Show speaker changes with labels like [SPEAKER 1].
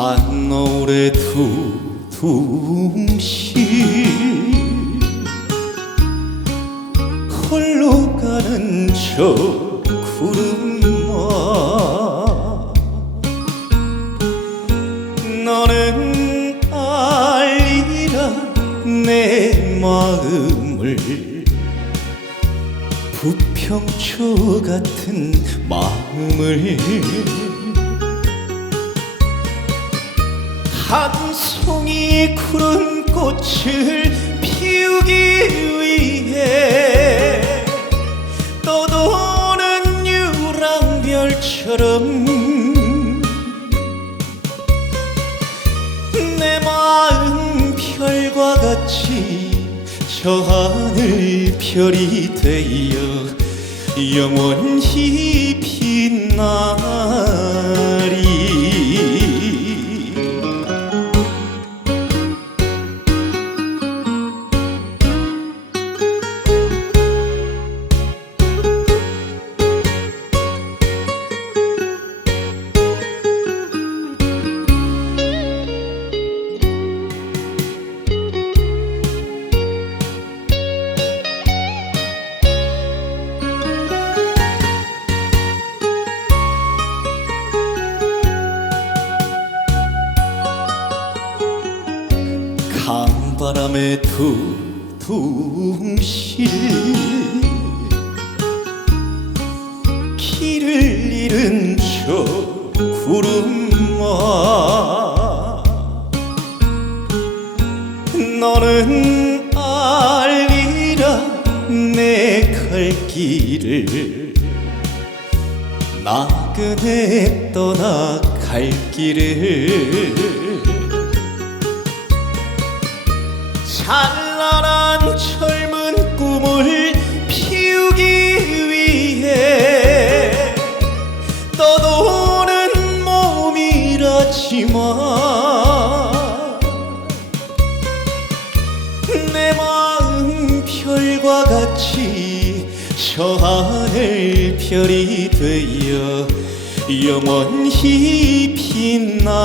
[SPEAKER 1] 한노을의 두둥실. 홀로 가는 저 구름아. 너는 알리라 내 마음을. 부평초 같은 마음을 한 송이 푸른 꽃을 피우기 위해 떠도는 유랑별처럼 내 마음 별과 같이 저 하늘 별이 되어 영원히 빛나 바람에 두둥실. 길을 잃은 저 구름아 너는 알리라 내 갈 길을. 나그네 떠나갈 길을 찬란한 젊은 꿈을 피우기 위해 떠도는 몸이라지만 내 마음 별과 같이 저 하늘 별이 되어 영원히 빛나리